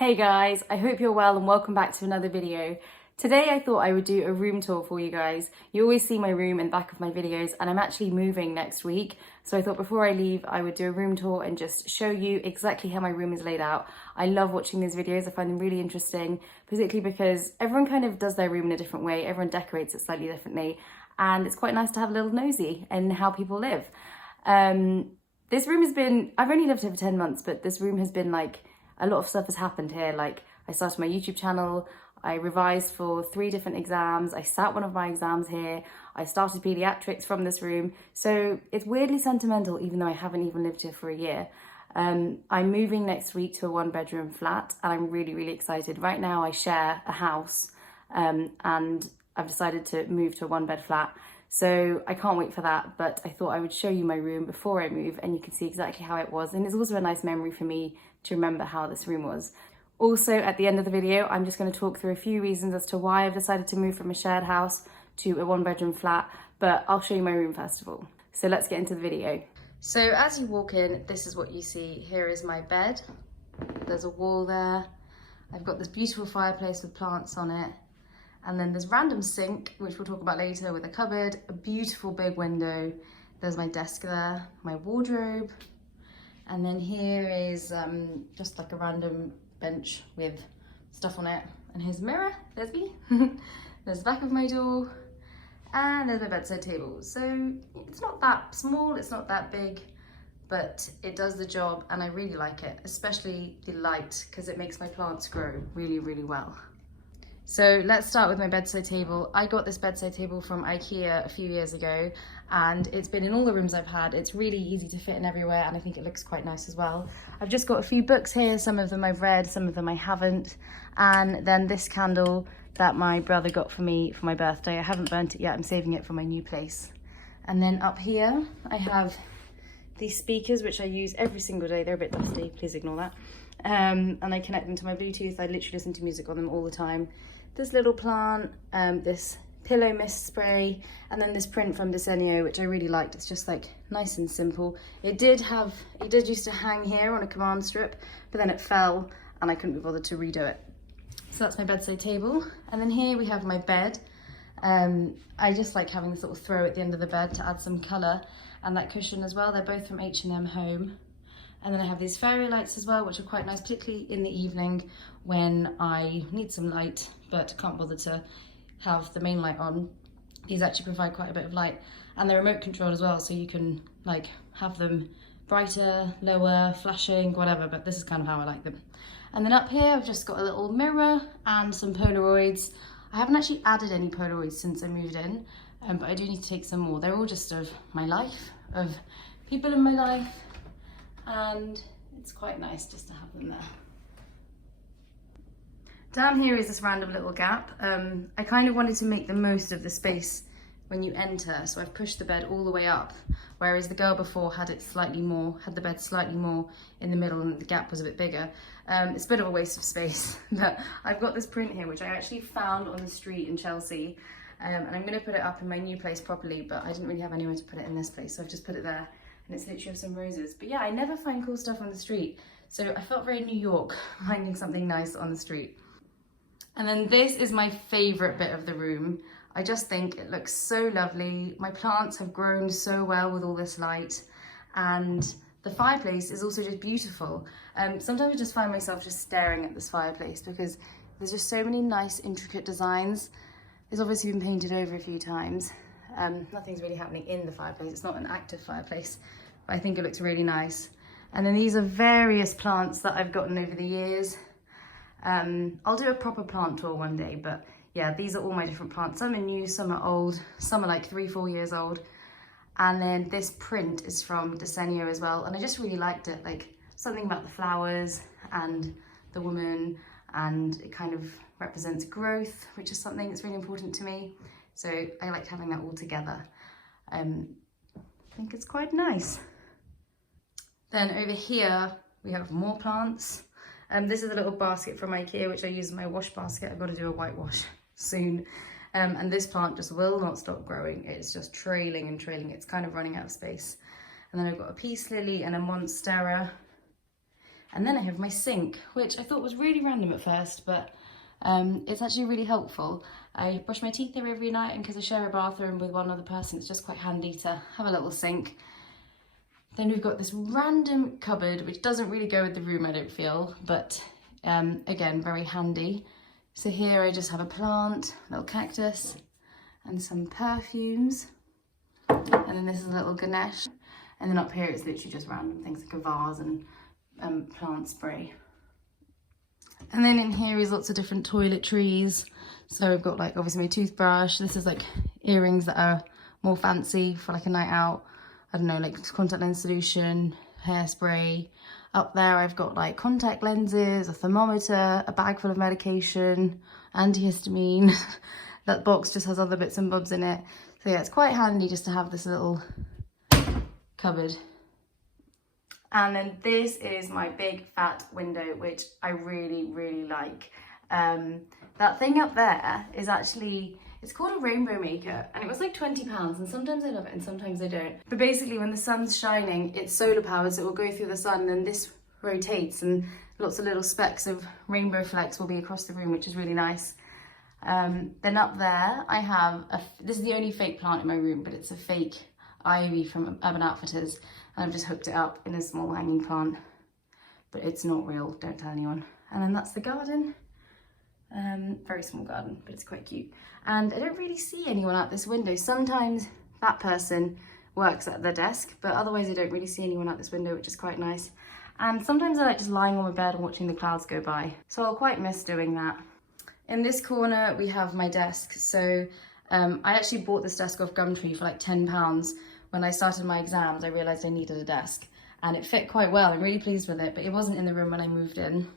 Hey guys, I hope you're well and welcome back to another video. Today I thought I would do a room tour for you guys. You always see my room in the back of my videos and I'm actually moving next week. So I thought before I leave I would do a room tour and just show you exactly how my room is laid out. I love watching these videos, I find them really interesting, particularly because everyone kind of does their room in a different way, everyone decorates it slightly differently, and it's quite nice to have a little nosy in how people live. This room has been, I've only lived here for 10 months, but this room has been like, a lot of stuff has happened here. Like I started my YouTube channel, I revised for 3 different exams, I sat one of my exams here, I started pediatrics from this room. So it's weirdly sentimental even though I haven't even lived here for a year. I'm moving next week to a 1-bedroom flat and I'm really excited. Right now I share a house and I've decided to move to a 1-bed flat. So I can't wait for that, but I thought I would show you my room before I move and you can see exactly how it was. And it's also a nice memory for me to remember how this room was. Also, at the end of the video, I'm just going to talk through a few reasons as to why I've decided to move from a shared house to a 1-bedroom flat, but I'll show you my room first of all. So let's get into the video. So as you walk in, this is what you see. Here is my bed. There's a wall there. I've got this beautiful fireplace with plants on it. And then there's random sink, which we'll talk about later, with a cupboard, a beautiful big window. There's my desk there, my wardrobe. And then here is just like a random bench with stuff on it. And here's a mirror, there's me. There's the back of my door. And there's my bedside table. So it's not that small, it's not that big, but it does the job and I really like it, especially the light, because it makes my plants grow really well. So let's start with my bedside table. I got this bedside table from IKEA a few years ago and it's been in all the rooms I've had. It's really easy to fit in everywhere and I think it looks quite nice as well. I've just got a few books here, some of them I've read, some of them I haven't. And then this candle that my brother got for me for my birthday. I haven't burnt it yet, I'm saving it for my new place. And then up here I have these speakers which I use every single day. They're a bit dusty, please ignore that. And I connect them to my Bluetooth. I literally listen to music on them all the time. This little plant, this pillow mist spray, and then this print from Desenio, which I really liked. It's just like nice and simple. It did used to hang here on a command strip, but then it fell and I couldn't be bothered to redo it. So that's my bedside table. And then here we have my bed. I just like having this little throw at the end of the bed to add some colour, and that cushion as well. They're both from H&M Home. And then I have these fairy lights as well, which are quite nice, particularly in the evening when I need some light, but can't bother to have the main light on. These actually provide quite a bit of light, and they're remote controlled as well, so you can like have them brighter, lower, flashing, whatever, but this is kind of how I like them. And then up here, I've just got a little mirror and some Polaroids. I haven't actually added any Polaroids since I moved in, but I do need to take some more. They're all just of my life, of people in my life, and it's quite nice just to have them there. Down here is this random little gap. I kind of wanted to make the most of the space when you enter, so I've pushed the bed all the way up, whereas the girl before had the bed slightly more in the middle and the gap was a bit bigger. It's a bit of a waste of space, but I've got this print here which I actually found on the street in Chelsea, and I'm going to put it up in my new place properly, but I didn't really have anywhere to put it in this place, so I've just put it there. And it's literally some roses. But yeah, I never find cool stuff on the street. So I felt very New York finding something nice on the street. And then this is my favorite bit of the room. I just think it looks so lovely. My plants have grown so well with all this light. And the fireplace is also just beautiful. Sometimes I just find myself just staring at this fireplace because there's just so many nice intricate designs. It's obviously been painted over a few times. Nothing's really happening in the fireplace. It's not an active fireplace, but I think it looks really nice. And then these are various plants that I've gotten over the years. I'll do a proper plant tour one day, but yeah, these are all my different plants. Some are new, some are old, some are like 3-4 years old. And then this print is from Desenio as well, and I just really liked it, like something about the flowers and the woman, and it kind of represents growth, which is something that's really important to me. So I like having that all together. I think it's quite nice. Then over here, we have more plants. This is a little basket from IKEA, which I use in my wash basket. I've got to do a whitewash soon. And this plant just will not stop growing. It's just trailing and trailing. It's kind of running out of space. And then I've got a peace lily and a monstera. And then I have my sink, which I thought was really random at first, but it's actually really helpful. I brush my teeth there every night, and because I share a bathroom with one other person, it's just quite handy to have a little sink. Then we've got this random cupboard, which doesn't really go with the room, I don't feel, but again, very handy. So here I just have a plant, a little cactus, and some perfumes. And then this is a little Ganesh. And then up here it's literally just random things like a vase and plant spray. And then in here is lots of different toiletries. So I've got like obviously my toothbrush. This is like earrings that are more fancy for like a night out. I don't know, like contact lens solution, hairspray. Up there I've got like contact lenses, a thermometer, a bag full of medication, antihistamine. That box just has other bits and bobs in it. So yeah, it's quite handy just to have this little cupboard. And then this is my big fat window, which I really, really like. That thing up there is actually, it's called a rainbow maker, and it was like £20, and sometimes I love it and sometimes I don't. But basically when the sun's shining, it's solar powered, so it will go through the sun, and this rotates and lots of little specks of rainbow flecks will be across the room, which is really nice. Then up there I have, this is the only fake plant in my room, but it's a fake ivy from Urban Outfitters, and I've just hooked it up in a small hanging plant, but it's not real, don't tell anyone. And then that's the garden. Very small garden, but it's quite cute. And I don't really see anyone out this window. Sometimes that person works at their desk, but otherwise I don't really see anyone out this window, which is quite nice. And sometimes I like just lying on my bed and watching the clouds go by, so I'll quite miss doing that. In this corner we have my desk. So I actually bought this desk off Gumtree for like £10. When I started my exams, I realised I needed a desk, and it fit quite well. I'm really pleased with it, but it wasn't in the room when I moved in.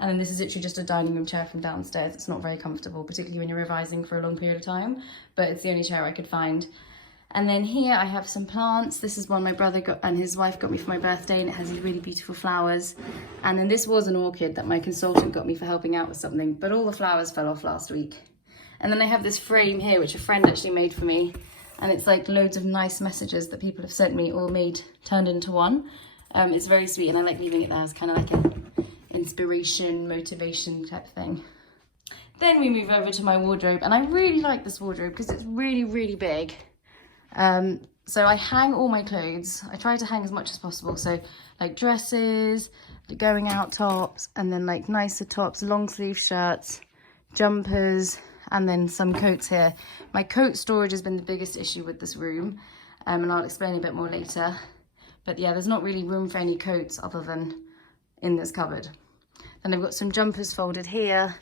And then this is literally just a dining room chair from downstairs. It's not very comfortable, particularly when you're revising for a long period of time, but it's the only chair I could find. And then here I have some plants. This is one my brother got and his wife got me for my birthday, and it has these really beautiful flowers. And then this was an orchid that my consultant got me for helping out with something, but all the flowers fell off last week. And then I have this frame here, which a friend actually made for me. And it's like loads of nice messages that people have sent me, all turned into one. It's very sweet, and I like leaving it there as kind of like an inspiration, motivation type thing. Then we move over to my wardrobe, and I really like this wardrobe because it's really, really big. So I hang all my clothes. I try to hang as much as possible. So like dresses, going out tops, and then like nicer tops, long sleeve shirts, jumpers, and then some coats here. My coat storage has been the biggest issue with this room, and I'll explain a bit more later. But yeah, there's not really room for any coats other than in this cupboard. Then I've got some jumpers folded here.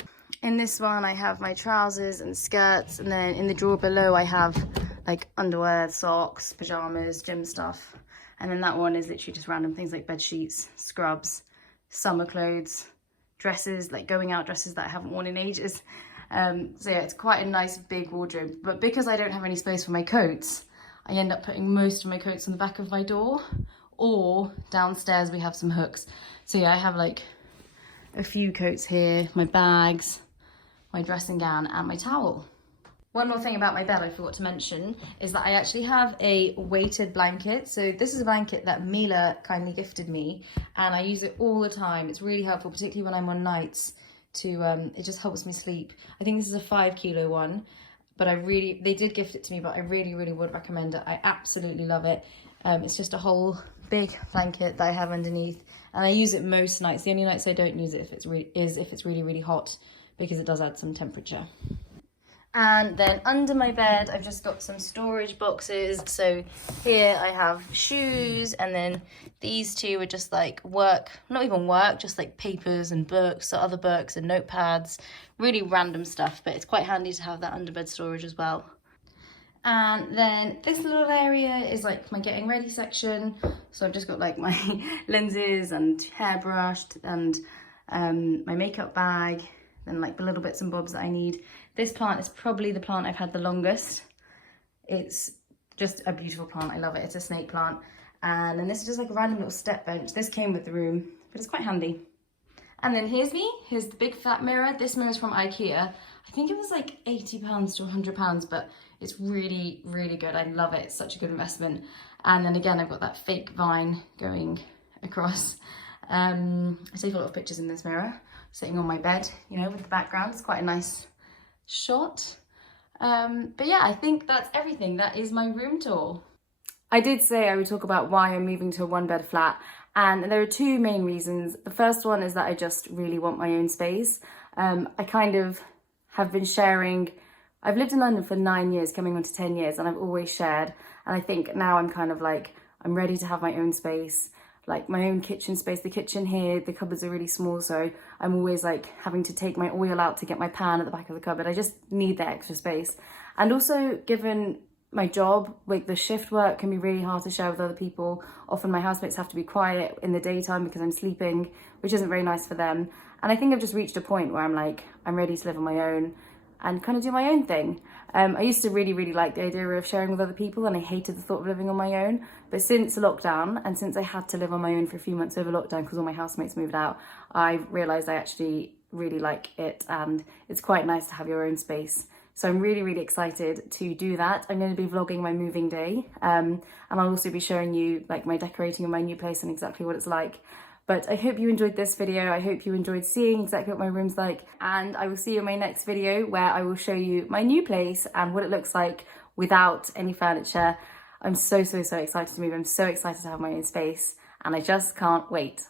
In this one I have my trousers and skirts, and then in the drawer below I have like underwear, socks, pajamas, gym stuff. And then that one is literally just random things like bed sheets, scrubs, summer clothes, dresses, like going out dresses that I haven't worn in ages. So yeah, it's quite a nice big wardrobe, but because I don't have any space for my coats, I end up putting most of my coats on the back of my door, or downstairs we have some hooks. So yeah, I have like a few coats here, my bags, my dressing gown, and my towel. One more thing about my bed I forgot to mention is that I actually have a weighted blanket. So this is a blanket that Mila kindly gifted me, and I use it all the time. It's really helpful, particularly when I'm on nights. It just helps me sleep. I think this is a 5 kilo one, but they did gift it to me, but I really, really would recommend it. I absolutely love it. It's just a whole big blanket that I have underneath, and I use it most nights. The only nights I don't use it if it's really, really hot, because it does add some temperature. And then under my bed, I've just got some storage boxes. So here I have shoes, and then these two are just like work, not even work, just like papers and books or other books and notepads, really random stuff, but it's quite handy to have that underbed storage as well. And then this little area is like my getting ready section. So I've just got like my lenses and hairbrush and my makeup bag, and like the little bits and bobs that I need. This plant is probably the plant I've had the longest. It's just a beautiful plant. I love it. It's a snake plant. And then this is just like a random little step bench. This came with the room, but it's quite handy. And then here's me. Here's the big flat mirror. This mirror is from IKEA. I think it was like £80 to £100, but it's really, really good. I love it. It's such a good investment. And then again, I've got that fake vine going across. I take a lot of pictures in this mirror, sitting on my bed, you know, with the background. It's quite a nice shot. But yeah, I think that's everything. That is my room tour. I did say I would talk about why I'm moving to a one bed flat, and there are two main reasons. The first one is that I just really want my own space. I kind of have been sharing. I've lived in London for 9 years, coming on to 10 years, and I've always shared. And I think now I'm kind of like, I'm ready to have my own space, like my own kitchen space. The kitchen here, the cupboards are really small, so I'm always like having to take my oil out to get my pan at the back of the cupboard. I just need that extra space. And also, given my job, like the shift work can be really hard to share with other people. Often my housemates have to be quiet in the daytime because I'm sleeping, which isn't very nice for them. And I think I've just reached a point where I'm like, I'm ready to live on my own and kind of do my own thing. I used to really like the idea of sharing with other people, and I hated the thought of living on my own. But since lockdown, and since I had to live on my own for a few months over lockdown because all my housemates moved out, I realised I actually really like it, and it's quite nice to have your own space. So I'm really excited to do that. I'm going to be vlogging my moving day, and I'll also be showing you like my decorating of my new place and exactly what it's like. But I hope you enjoyed this video. I hope you enjoyed seeing exactly what my room's like, and I will see you in my next video where I will show you my new place and what it looks like without any furniture. I'm so excited to move. I'm so excited to have my own space, and I just can't wait.